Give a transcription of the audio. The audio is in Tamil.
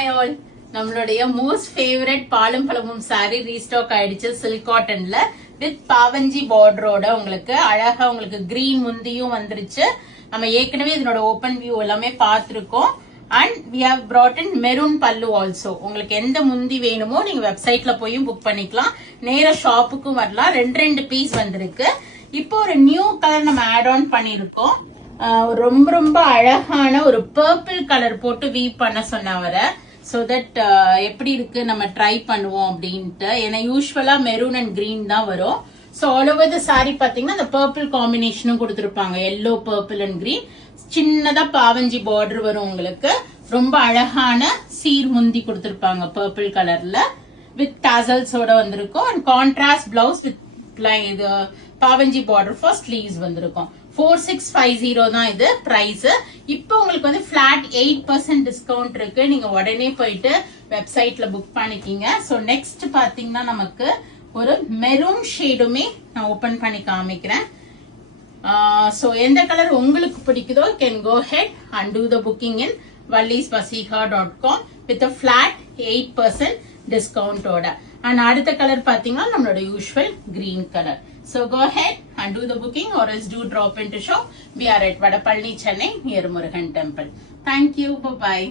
Hi all. நம்மளுடைய மோஸ்ட் ஃபேவரட் பாலும் பழமும் சாரி ரீஸ்டாக் ஆயிடுச்சு சில்க் காட்டன்ல வித் பாவஞ்சி பார்டரோட உங்களுக்கு அழகா உங்களுக்கு கிரீன் முந்தியும் வந்துருச்சு. நம்ம ஏற்கனவே இதனோட ஓபன் வியூ எல்லாமே பார்த்திருக்கோம். And we have brought in maroon பல்லு ஆல்சோ. உங்களுக்கு எந்த முந்தி வேணுமோ நீங்க வெப்சைட்ல போயும் புக் பண்ணிக்கலாம், நேர ஷாப்புக்கும் வரலாம். ரெண்டு பீஸ் வந்திருக்கு. இப்போ ஒரு நியூ கலர் நம்ம ஆட் ஆன் பண்ணிருக்கோம். ரொம்ப ரொம்ப அழகான ஒரு பர்பிள் கலர் போட்டு வீவ் பண்ண சொன்னவரை சோ தட் எப்படி இருக்கு நம்ம ட்ரை பண்ணுவோம் அப்படின்ட்டு. ஏன்னா யூஸ்வலா மெரூன் அண்ட் கிரீன் தான் வரும். So all over the sorry பாத்தீங்கன்னா அந்த பர்பிள் காம்பினேஷனும் கொடுத்திருப்பாங்க, எல்லோ பர்பிள் அண்ட் கிரீன். சின்னதா பாவஞ்சி பார்டர் வரும் உங்களுக்கு. ரொம்ப அழகான சீர் முந்தி கொடுத்திருப்பாங்க பர்பிள் கலர்ல வித் டாசல்ஸோட வந்திருக்கும். அண்ட் கான்ட்ராஸ்ட் பிளவுஸ் வித் இது பாவஞ்சி பார்டர் ஃபார் ஸ்லீவ்ஸ் வந்திருக்கும். 4650 தான் இது பிரைஸ். இப்போ உங்களுக்கு வந்து பிளாட் 8% டிஸ்கவுண்ட் இருக்கு. நீங்க உடனே போயிட்டு வெப்சைட்ல புக் பண்ணிக்கீங்க. சோ நெக்ஸ்ட் பாத்தீங்கன்னா நமக்கு ஒரு மெரூன் ஷேடுமே நான் ஓபன் பண்ணி காமிக்கிறேன். சோ எந்த கலர் உங்களுக்கு பிடிக்குதோ can go ahead and do the booking in vallisvasiha.com with a flat 8% டிஸ்கவுண்டோட. அண்ட் அடுத்த கலர் பாத்தீங்கன்னா நம்மளோட usual green colour. So go ahead and do the booking or else do drop into shop. We are at Vadapalli, Chennai near Murugan Temple. Thank you. Bye-bye.